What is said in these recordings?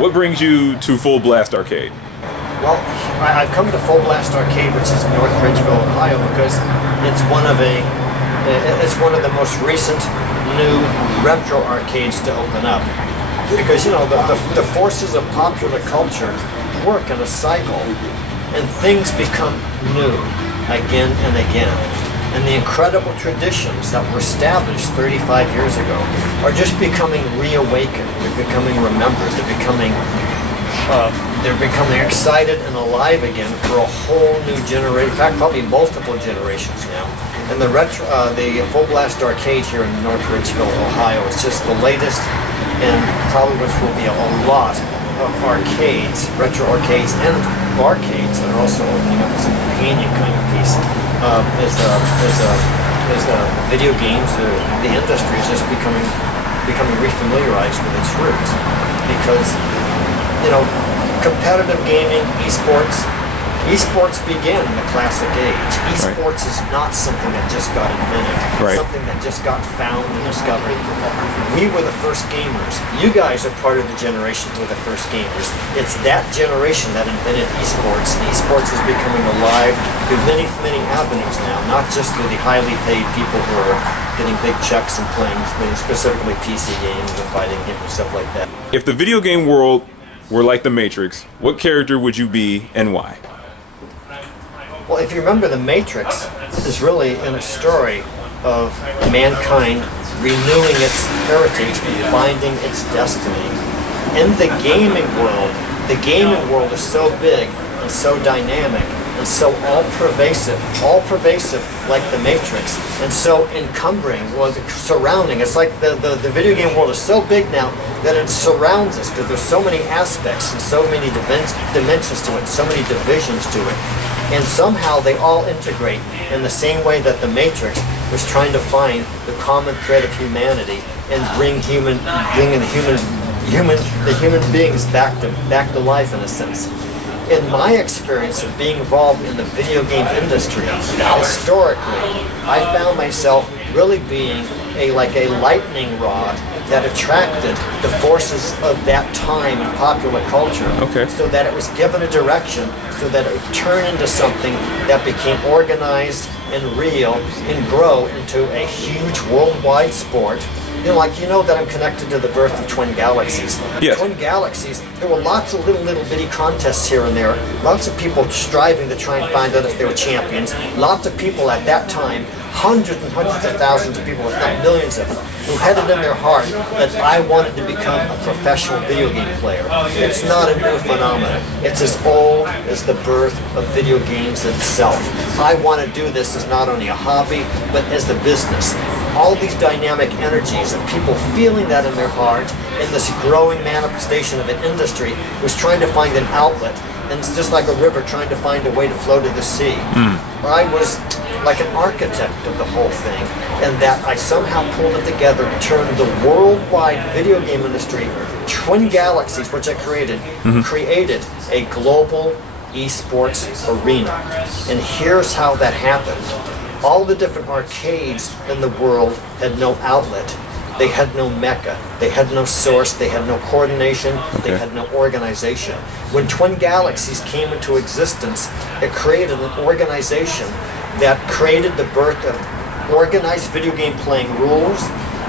What brings you to Full Blast Arcade? Well, I've come to Full Blast Arcade, which is in North Ridgeville, Ohio, because it's one of the most recent new retro arcades to open up. Because, you know, the forces of popular culture work in a cycle, and things become new again and again. And the incredible traditions that were established 35 years ago are just becoming reawakened. They're becoming remembered. They're becoming excited and alive again for a whole new generation. In fact, probably multiple generations now. And the Full Blast Arcade here in North Ridgeville, Ohio, is just the latest, and probably which will be a lot of arcades, retro arcades, and barcades that are also opening up as a companion kind of piece. As video games, the industry is just becoming refamiliarized with its roots, because, you know, competitive gaming, esports began in the classic age. Esports is not something that just got invented. It's something that just got found and discovered. We were the first gamers. You guys are part of the generation who were the first gamers. It's that generation that invented esports. And esports is becoming alive through many, many avenues now, not just through the highly paid people who are getting big checks and playing specifically PC games and fighting games and stuff like that. If the video game world were like the Matrix, what character would you be and why? Well, if you remember, the Matrix is really in a story of mankind renewing its heritage and finding its destiny. In the gaming world is so big and so dynamic and so all-pervasive like the Matrix, and so encumbering, surrounding. It's like the video game world is so big now that it surrounds us, because there's so many aspects and so many dimensions to it, so many divisions to it. And somehow they all integrate in the same way that the Matrix was trying to find the common thread of humanity and bring the human beings back to life, in a sense. In my experience of being involved in the video game industry, historically, I found myself really being like a lightning rod that attracted the forces of that time in popular culture, so that it was given a direction, so that it would turn into something that became organized and real and grow into a huge worldwide sport. You know that I'm connected to the birth of Twin Galaxies. Yes. Twin Galaxies, there were lots of little bitty contests here and there, lots of people striving to try and find out if they were champions, lots of people at that time, hundreds and hundreds of thousands of people, if not millions of them, who had it in their heart that I wanted to become a professional video game player. It's not a new phenomenon. It's as old as the birth of video games itself. I want to do this as not only a hobby, but as a business. All these dynamic energies of people feeling that in their heart, and this growing manifestation of an industry was trying to find an outlet, and it's just like a river trying to find a way to flow to the sea. I was like an architect of the whole thing, and that I somehow pulled it together and turned the worldwide video game industry, Twin Galaxies, which I created a global esports arena. And here's how that happened. All the different arcades in the world had no outlet. They had no mecca. They had no source. They had no coordination. They had no organization. When Twin Galaxies came into existence, it created an organization that created the birth of organized video game playing rules,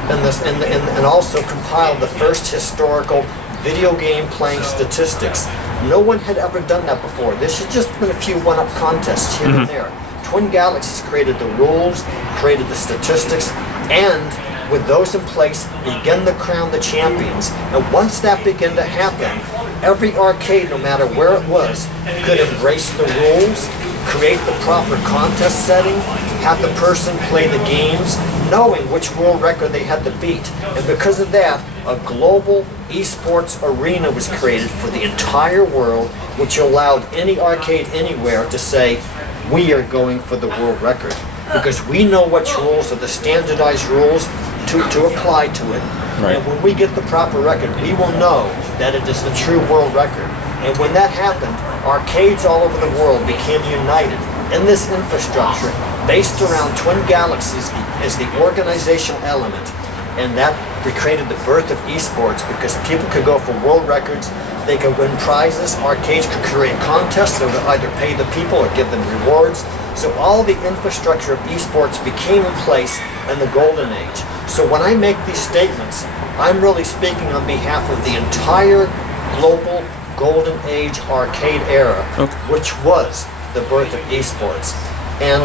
and also compiled the first historical video game playing statistics. No one had ever done that before. This had just been a few one-up contests here and there. Twin Galaxies created the rules, created the statistics, and with those in place, began to crown the champions. And once that began to happen, every arcade, no matter where it was, could embrace the rules, create the proper contest setting, have the person play the games, knowing which world record they had to beat. And because of that, a global esports arena was created for the entire world, which allowed any arcade anywhere to say, we are going for the world record. Because we know which rules are the standardized rules to apply to it. Right. And when we get the proper record, we will know that it is the true world record. And when that happened, arcades all over the world became united in this infrastructure based around Twin Galaxies as the organizational element. And that created the birth of esports because people could go for world records, they could win prizes, arcades could create contests that would either pay the people or give them rewards. So all the infrastructure of esports became in place in the golden age. So when I make these statements, I'm really speaking on behalf of the entire global golden age arcade era, which was the birth of esports. And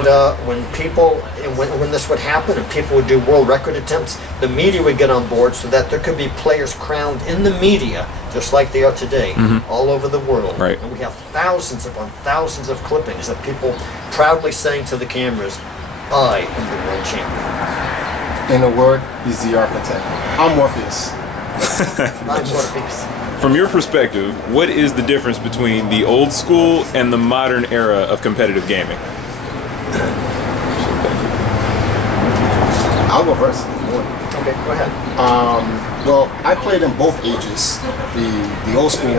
when this would happen and people would do world record attempts, the media would get on board so that there could be players crowned in the media, just like they are today, all over the world. Right. And we have thousands upon thousands of clippings of people proudly saying to the cameras, I am the world champion. In a word, he's the architect. I'm Morpheus. I'm Morpheus. From your perspective, what is the difference between the old school and the modern era of competitive gaming? I'll go first. Okay, go ahead. Well, I played in both ages, the old school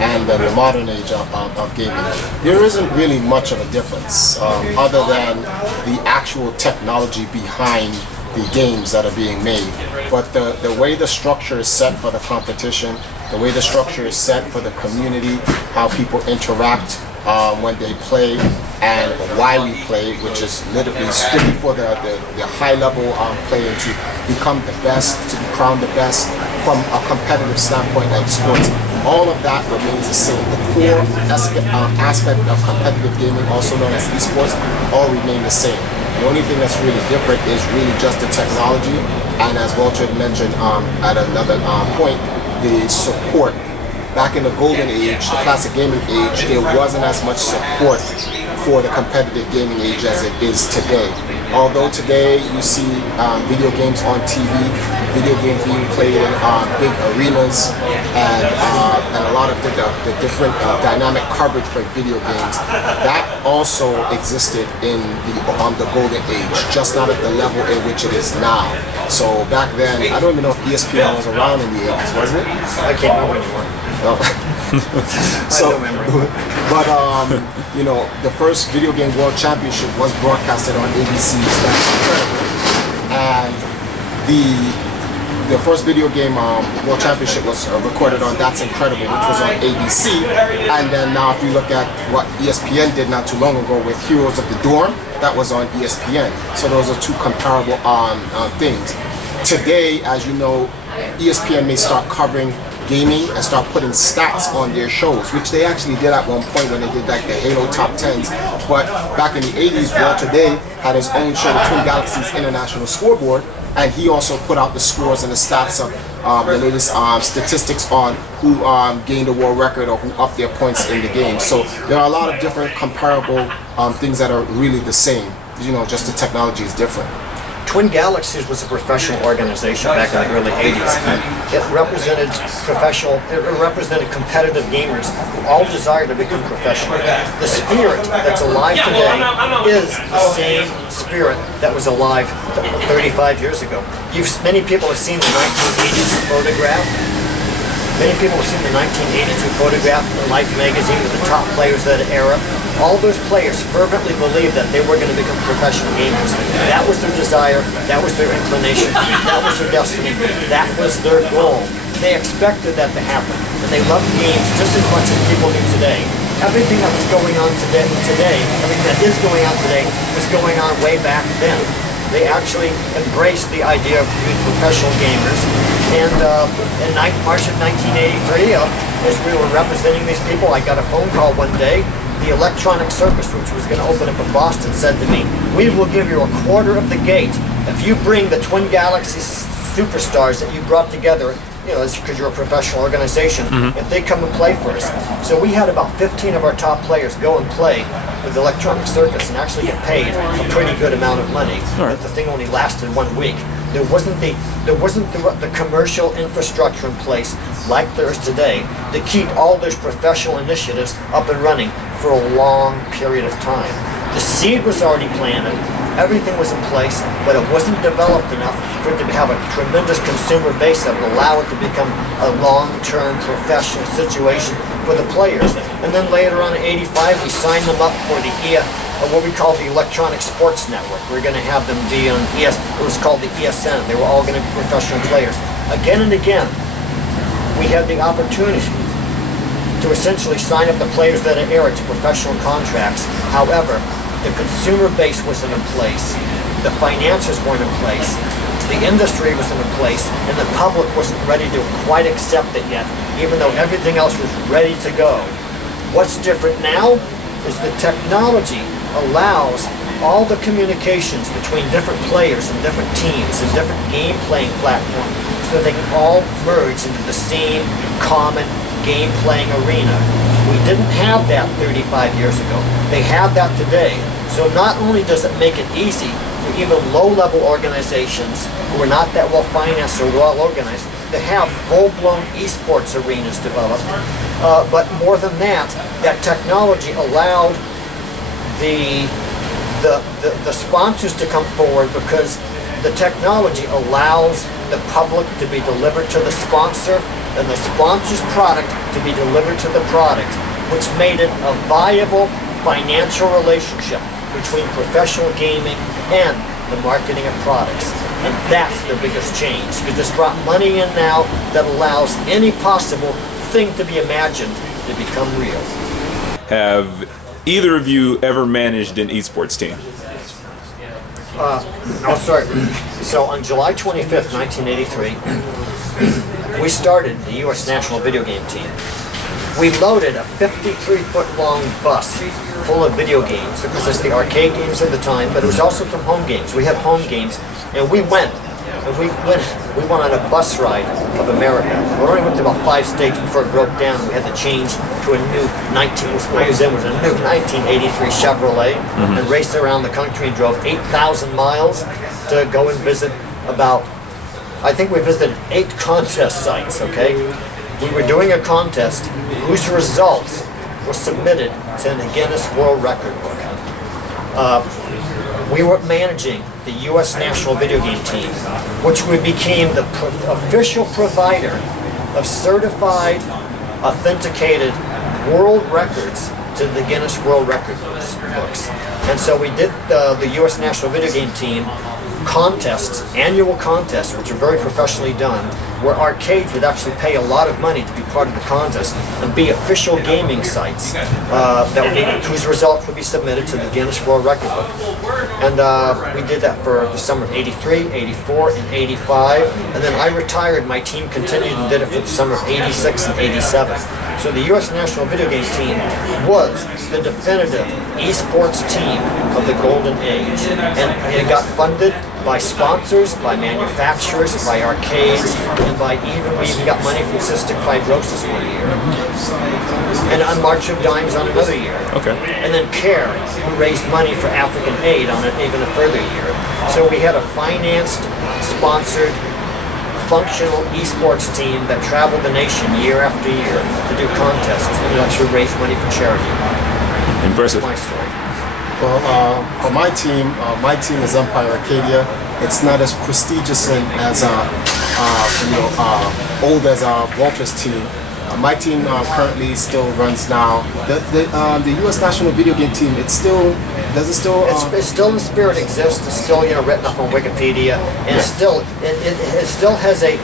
and then the modern age of gaming. There isn't really much of a difference other than the actual technology behind the games that are being made. But the way the structure is set for the competition, the way the structure is set for the community, how people interact when they play, and why we play, which is literally strictly for the high level player to become the best, to be crowned the best from a competitive standpoint like sports. All of that remains the same. The core aspect of competitive gaming, also known as esports, all remain the same. The only thing that's really different is really just the technology, and as Walter had mentioned at another point, the support. Back in the golden age, the classic gaming age, there wasn't as much support for the competitive gaming age as it is today. Although today you see video games on TV, video games being played in big arenas, and a lot of the different dynamic coverage for video games, that also existed in the golden age, just not at the level in which it is now. So back then, I don't even know if ESPN was around in the 80s, was it? I can't remember anymore. So, but you know, the first video game world championship was broadcasted on ABC. That's incredible. And the first video game world championship was recorded on That's Incredible, which was on ABC. And then now, if you look at what ESPN did not too long ago with Heroes of the Dorm, that was on ESPN. So those are two comparable things. Today, as you know, ESPN may start covering gaming and start putting stats on their shows, which they actually did at one point when they did like the Halo top 10s. But back in the 80s, Walter Day had his own show, the Twin Galaxies International Scoreboard, and he also put out the scores and the stats of the latest statistics on who gained a world record or who upped their points in the game. So there are a lot of different comparable things that are really the same. You know, just the technology is different. Twin Galaxies was a professional organization back in the early 80s. It represented competitive gamers who all desired to become professional. The spirit that's alive today is the same spirit that was alive 35 years ago. Many people have seen the 1982 photograph. Many people have seen the 1982 photograph in Life magazine with the top players of that era. All those players fervently believed that they were going to become professional gamers. That was their desire, that was their inclination, that was their destiny, that was their goal. They expected that to happen, and they loved games just as much as people do today. Everything that was going on today, everything that is going on today, was going on way back then. They actually embraced the idea of being professional gamers. And in March of 1983, as we were representing these people, I got a phone call one day. The Electronic Circus, which was going to open up in Boston, said to me, "We will give you a quarter of the gate if you bring the Twin Galaxies superstars that you brought together, you know, because you're a professional organization, if they come and play for us." So we had about 15 of our top players go and play with the Electronic Circus and actually get paid a pretty good amount of money. But the thing only lasted 1 week. There wasn't the commercial infrastructure in place like there is today to keep all those professional initiatives up and running for a long period of time. The seed was already planted, everything was in place, but it wasn't developed enough for it to have a tremendous consumer base that would allow it to become a long-term professional situation for the players. And then later on in '85, we signed them up for the what we call the Electronic Sports Network. We're going to have them be on it was called the ESN. They were all going to be professional players. Again and again, we had the opportunity to essentially sign up the players that are era to professional contracts. However, the consumer base wasn't in place, the finances weren't in place, the industry wasn't in place, and the public wasn't ready to quite accept it yet, even though everything else was ready to go. What's different now is the technology allows all the communications between different players and different teams and different game playing platforms so they can all merge into the same common game playing arena. We didn't have that 35 years ago. They have that today. So not only does it make it easy for even low-level organizations who are not that well financed or well organized to have full-blown esports arenas developed, but more than that, that technology allowed the sponsors to come forward, because the technology allows the public to be delivered to the sponsor and the sponsor's product to be delivered to the product, which made it a viable financial relationship between professional gaming and the marketing of products. And that's the biggest change, because it's brought money in now that allows any possible thing to be imagined to become real. Have either of you ever managed an esports team? I'll start. So on July 25th, 1983, we started the U.S. National Video Game Team. We loaded a 53-foot-long bus full of video games. It was just the arcade games at the time, but it was also some home games. We had home games, and we went. And we went on a bus ride of America. We only went to about 5 states before it broke down. We had to change to a new 1983 Chevrolet and raced around the country and drove 8,000 miles to go and visit I think we visited 8 contest sites, okay? We were doing a contest whose results were submitted to the Guinness World Record book. We were managing the U.S. National Video Game Team, which we became the official provider of certified, authenticated world records to the Guinness World Record books. And so we did the U.S. National Video Game Team contests, annual contests, which are very professionally done, where arcades would actually pay a lot of money to be part of the contest and be official gaming sites whose results would be submitted to the Guinness World Record book. And we did that for the summer of 83, 84, and 85. And then I retired. My team continued and did it for the summer of 86 and 87. So the U.S. National Video Game Team was the definitive esports team of the golden age. And it got funded by sponsors, by manufacturers, by arcades, and we even got money from cystic fibrosis one year. And on March of Dimes on another year. Okay. And then CARE, who raised money for African aid on even a further year. So we had a financed, sponsored, functional esports team that traveled the nation year after year to do contests and actually raise money for charity. Impressive. That's my story. Well, for my team is Empire Arcadia. It's not as prestigious and as old as Walter's team. My team currently still runs now. The U.S. National Video Game Team. It's still It's still in spirit exists. It's still written up on Wikipedia, and it still has a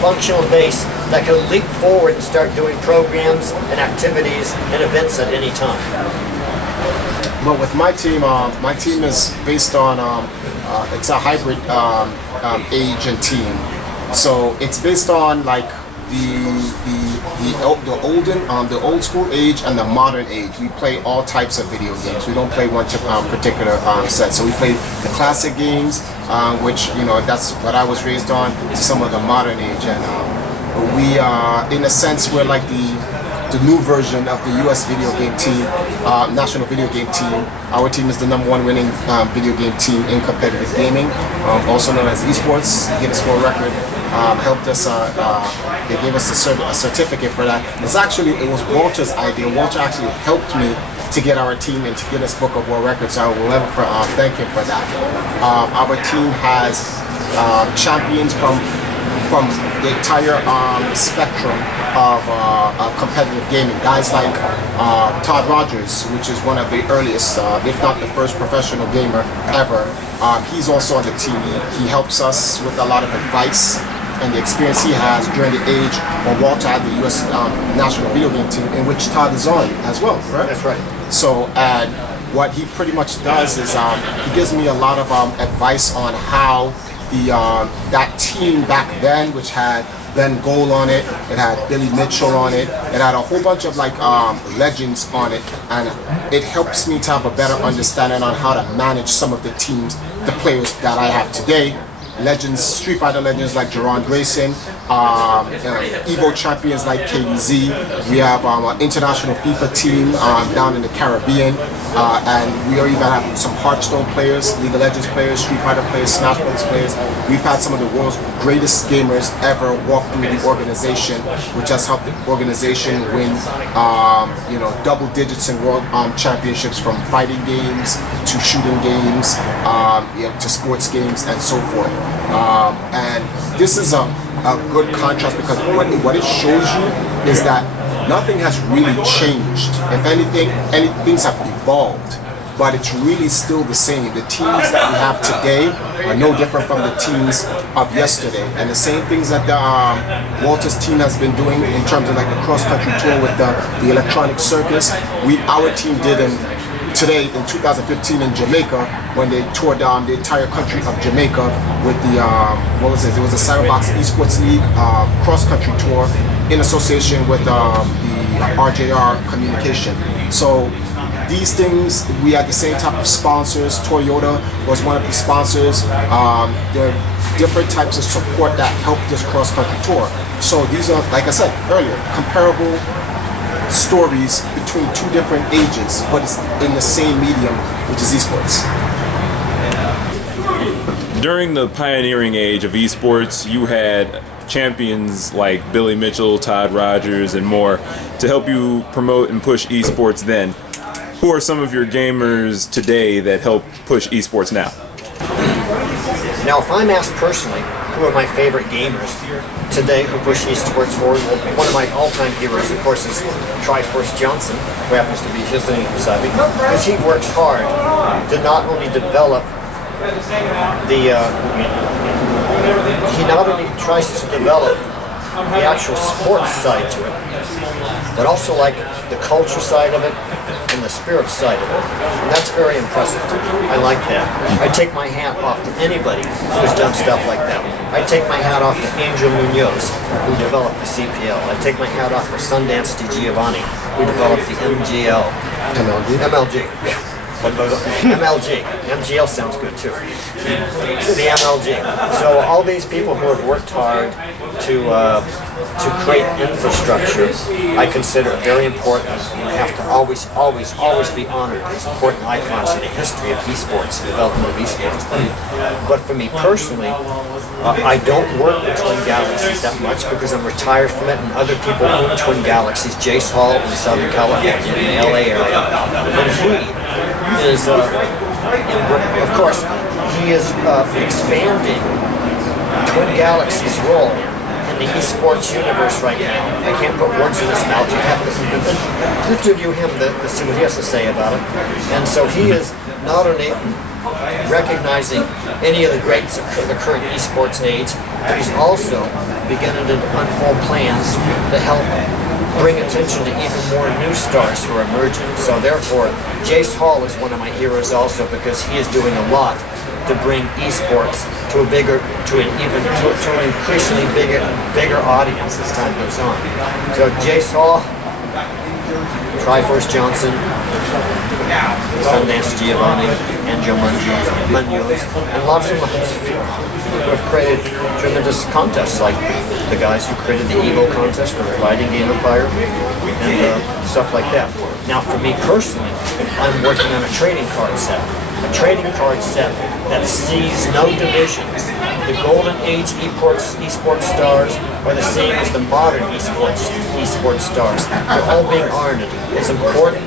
functional base that can leap forward and start doing programs and activities and events at any time. But with my team is based on it's a hybrid age and team. So it's based on like the old school age and the modern age. We play all types of video games. We don't play one particular set. So we play the classic games, which that's what I was raised on, to some of the modern age, and we in a sense we're like the new version of the U.S. video game team, National Video Game Team. Our team is the #1 winning video game team in competitive gaming, also known as Esports. Guinness World Record helped us. They gave us a certificate for that. It was Walter's idea. Walter actually helped me to get our team into Guinness Book of World Records, so I will never thank him for that. Our team has champions from from the entire spectrum of competitive gaming. Guys like Todd Rogers, which is one of the earliest, if not the first professional gamer ever. He's also on the team. He helps us with a lot of advice and the experience he has during the age when Walter had the U.S. national video game team, in which Todd is on as well, correct? That's right. So, and what he pretty much does is he gives me a lot of advice on how that team back then, which had Ben Gold on it, it had Billy Mitchell on it, it had a whole bunch of like legends on it, and it helps me to have a better understanding on how to manage some of the teams, the players that I have today. Legends, Street Fighter legends like Jerron Grayson, Evo champions like KDZ. We have an international FIFA team down in the Caribbean, and we are even having some Hearthstone players, League of Legends players, Street Fighter players, Smash Bros players. We've had some of the world's greatest gamers ever walk through the organization, which has helped the organization win, double digits in world championships, from fighting games to shooting games, to sports games and so forth. And this is a good contrast, because what it shows you is that nothing has really changed. If anything, things have evolved, but it's really still the same. The teams that we have today are no different from the teams of yesterday, and the same things that Walter's team has been doing in terms of like the cross-country tour with the electronic circus. Our team did today in 2015 in Jamaica, when they toured down the entire country of Jamaica with the what was it? It was a Cyberbox Esports League cross-country tour in association with the RJR Communication. So these things, we had the same type of sponsors. Toyota was one of the sponsors. There are different types of support that helped this cross-country tour. So these are, like I said earlier, comparable stories between two different ages, but it's in the same medium, which is esports. During the pioneering age of esports, you had champions like Billy Mitchell, Todd Rogers, and more to help you promote and push esports then. Who are some of your gamers today that help push esports now? Now, if I'm asked personally, who are my favorite gamers today who push esports forward, well, one of my all-time heroes, of course, is Triforce Johnson, who happens to be just sitting beside me, because he works hard to not only develop he not only tries to develop the actual sports side to it, but also like the culture side of it and the spirit side of it. And that's very impressive to me. I like that. I take my hat off to anybody who's done stuff like that. I take my hat off to Angel Munoz, who developed the CPL. I take my hat off to Sundance DiGiovanni, who developed the MGL. MLG. MLG. MGL sounds good too. The MLG. So all these people who have worked hard to create infrastructure, I consider very important, and have to always be honored as important icons in the history of esports, the development of esports. But for me personally, I don't work with Twin Galaxies that much because I'm retired from it, and other people own Twin Galaxies. Jace Hall in Southern California, in the LA area, and he is, of course, he is expanding Twin Galaxy's role in the esports universe right now. I can't put words in his mouth. You have to interview him to see what he has to say about it. And so he is not only recognizing any of the greats of the current esports age, but he's also beginning to unfold plans to help bring attention to even more new stars who are emerging. So therefore, Jace Hall is one of my heroes also, because he is doing a lot to bring esports to an increasingly bigger audience as time goes on. So Jace Hall, Triforce Johnson, Sundance Giovanni, and Joe Munoz, and lots of others who have created tremendous contests, like the guys who created the Evo contest for the fighting game Empire, and stuff like that. Now, for me personally, I'm working on a trading card set. A trading card set that sees no divisions. The golden age esports stars are the same as the modern esports stars. They're all being honored as important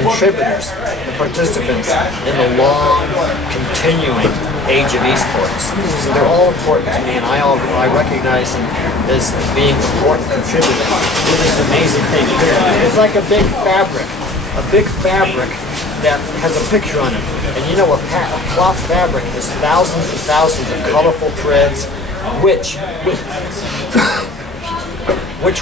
contributors and participants in the long, continuing age of esports. So they're all important to me, and I recognize them as being important contributors to this amazing thing. It's like a big fabric that has a picture on it. And you know, a cloth fabric is thousands and thousands of colorful threads, which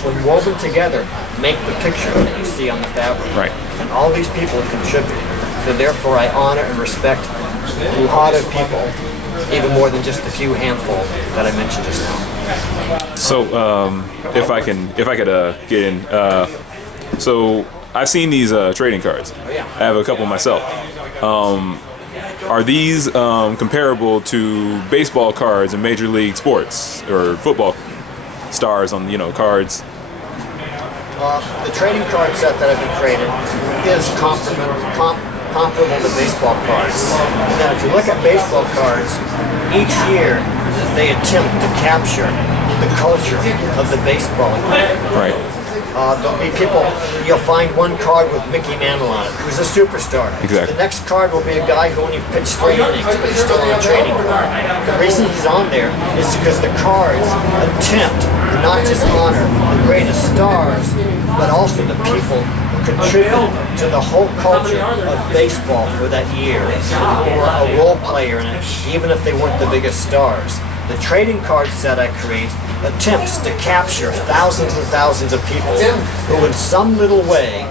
when woven together make the picture that you see on the fabric. Right. And all these people have contributed. So therefore I honor and respect a lot of people, even more than just the few handful that I mentioned just now. So, if I could get in, so I've seen these trading cards. Oh, yeah. I have a couple myself. Are these comparable to baseball cards in Major League Sports or football stars on cards? The trading card set that I've been creating is comparable to baseball cards. Now, if you look at baseball cards, each year they attempt to capture the culture of the baseball. Right. There'll be people, you'll find one card with Mickey Mantle on it, who's a superstar. Exactly. The next card will be a guy who only pitched 3 innings, but he's still on a trading card. The reason he's on there is because the cards attempt to not just honor the greatest stars, but also the people who contribute to the whole culture of baseball for that year, or a role player in it, even if they weren't the biggest stars. The trading card set I create attempts to capture thousands and thousands of people who in some little way,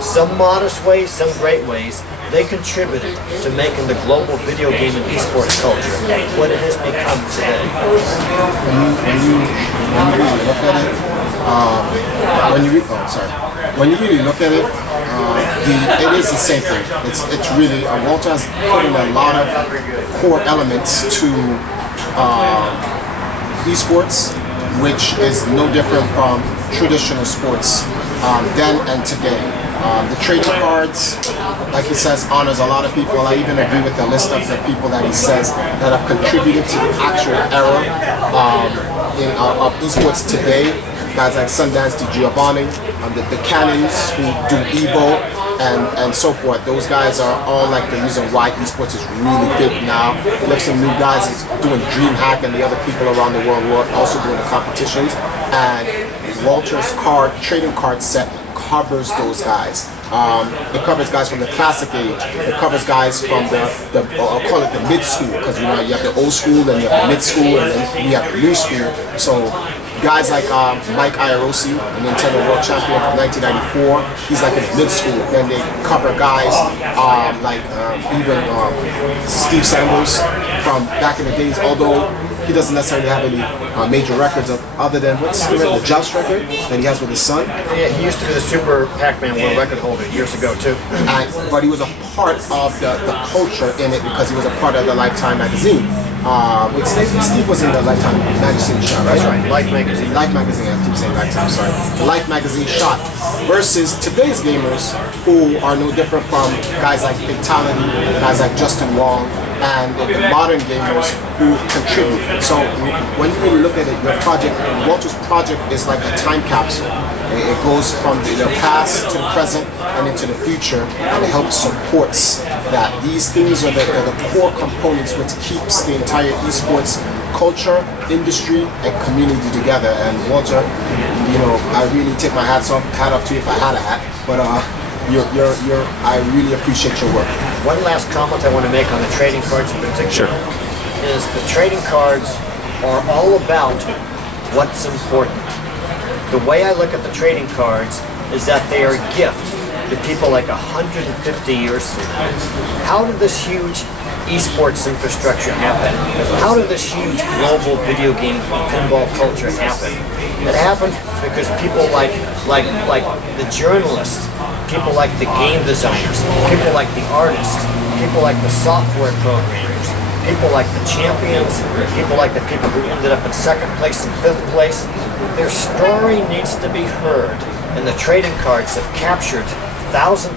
some modest ways, some great ways, they contributed to making the global video game and esports culture what it has become today. When you really look at it, it is the same thing. It's really Walter has put in a lot of core elements to esports, which is no different from traditional sports then and today. The trading cards, like he says, honors a lot of people. I even agree with the list of the people that he says that have contributed to the actual era of esports today. Guys like Sundance Giovanni, the Cannons who do Evo, and so forth. Those guys are all like the reason why esports is really big now. We have some new guys doing DreamHack and the other people around the world who are also doing the competitions. And Walter's trading card set covers those guys. It covers guys from the classic age. It covers guys from I'll call it the mid school, because you have the old school, then you have the mid school, and then you have the new school. So guys like Mike Iorosi, a Nintendo World Champion from 1994, he's like in mid school. Then they cover guys like even Steve Sanders from back in the days, although he doesn't necessarily have any major records other than the Joust record that he has with his son. Yeah, he used to be the Super Pac-Man world record holder years ago too. But he was a part of the culture in it because he was a part of the Lifetime magazine. Steve was in the Lifetime magazine shot, right? That's right, Life magazine. Life magazine, I keep saying Lifetime, sorry. The Life magazine shot versus today's gamers who are no different from guys like Fatality, guys like Justin Wong, and the modern gamers who contribute. So when you really look at it, Walter's project is like a time capsule. It goes from the past to the present and into the future, and it helps supports that. These things are the core components which keeps the entire esports culture, industry, and community together. And Walter, I really take my hat off to you if I had a hat, but I really appreciate your work. One last comment I want to make on the trading cards in particular is the trading cards are all about what's important. The way I look at the trading cards is that they are a gift to people like 150 years from now. How did this huge esports infrastructure happen? How did this huge global video game pinball culture happen? It happened because people like the journalists, people like the game designers, people like the artists, people like the software programmers, people like the champions, people like the people who ended up in 2nd place and 5th place. Their story needs to be heard, and the trading cards have captured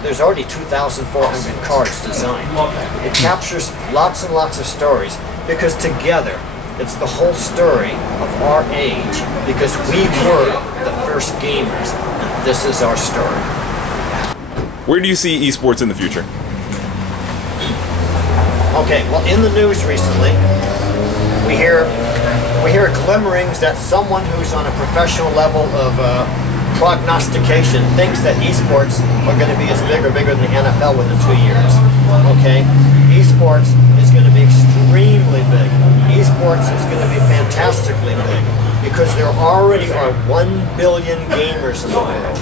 there's already 2,400 cards designed. It captures lots and lots of stories because together it's the whole story of our age, because we were the first gamers and this is our story. Where do you see esports in the future? Okay, well, in the news recently, we hear glimmerings that someone who's on a professional level of prognostication thinks that esports are going to be as big or bigger than the NFL within 2 years. Okay, esports is going to be extremely big. Esports is going to be fantastically big because there already are 1 billion gamers in the world.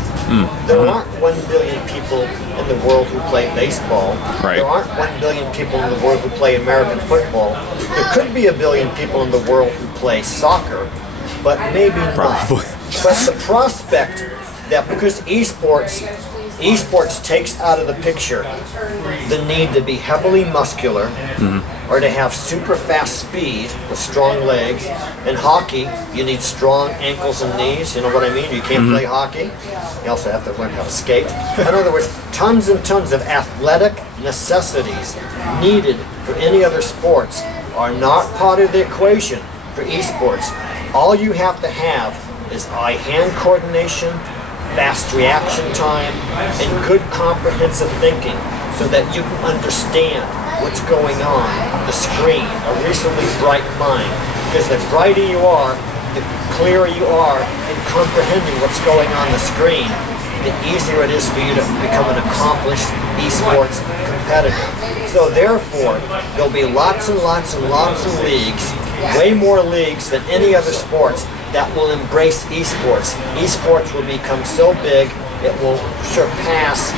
There aren't 1 billion people in the world who play baseball. Right. There aren't 1 billion people in the world who play American football. There could be 1 billion people in the world who play soccer, but maybe not. Probably. But the prospect that because esports takes out of the picture the need to be heavily muscular or to have super fast speed with strong legs. In hockey, you need strong ankles and knees. You know what I mean? You can't play hockey. You also have to learn how to skate. In other words, tons and tons of athletic necessities needed for any other sports are not part of the equation for esports. All you have to have is eye-hand coordination, fast reaction time, and good comprehensive thinking so that you can understand what's going on the screen, a reasonably bright mind. Because the brighter you are, the clearer you are in comprehending what's going on the screen, the easier it is for you to become an accomplished esports competitor. So therefore, there'll be lots and lots and lots of leagues, way more leagues than any other sports, that will embrace esports. Esports will become so big, it will surpass,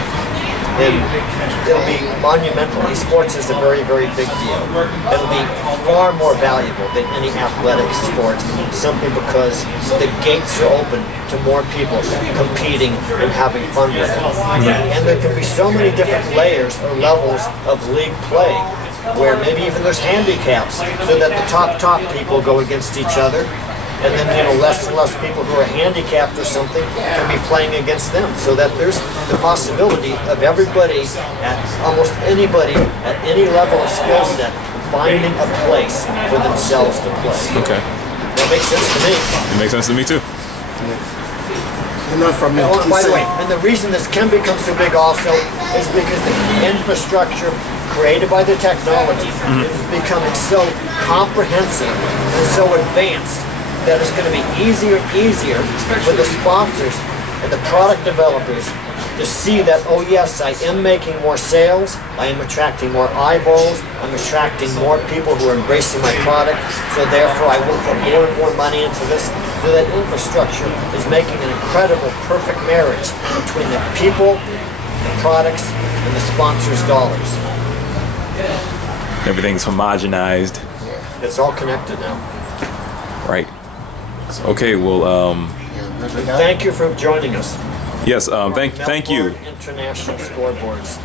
and it'll be monumental. Esports is a very, very big deal. It'll be far more valuable than any athletic sport, simply because the gates are open to more people competing and having fun with it. And there can be so many different layers or levels of league play, where maybe even there's handicaps, so that the top people go against each other. And then, less and less people who are handicapped or something can be playing against them. So that there's the possibility of everybody, almost anybody, at any level of skill set, finding a place for themselves to play. Okay. That makes sense to me. It makes sense to me too. Not from me. Oh, by the way, and the reason this can become so big also is because the infrastructure created by the technology is becoming so comprehensive and so advanced that it's going to be easier and easier for the sponsors and the product developers to see that, oh yes, I am making more sales, I am attracting more eyeballs, I'm attracting more people who are embracing my product, so therefore I will put more and more money into this. So that infrastructure is making an incredible, perfect marriage between the people, the products, and the sponsors' dollars. Everything's homogenized. It's all connected now. Right. Okay, well, Thank you for joining us. yes, thank you. International scoreboards.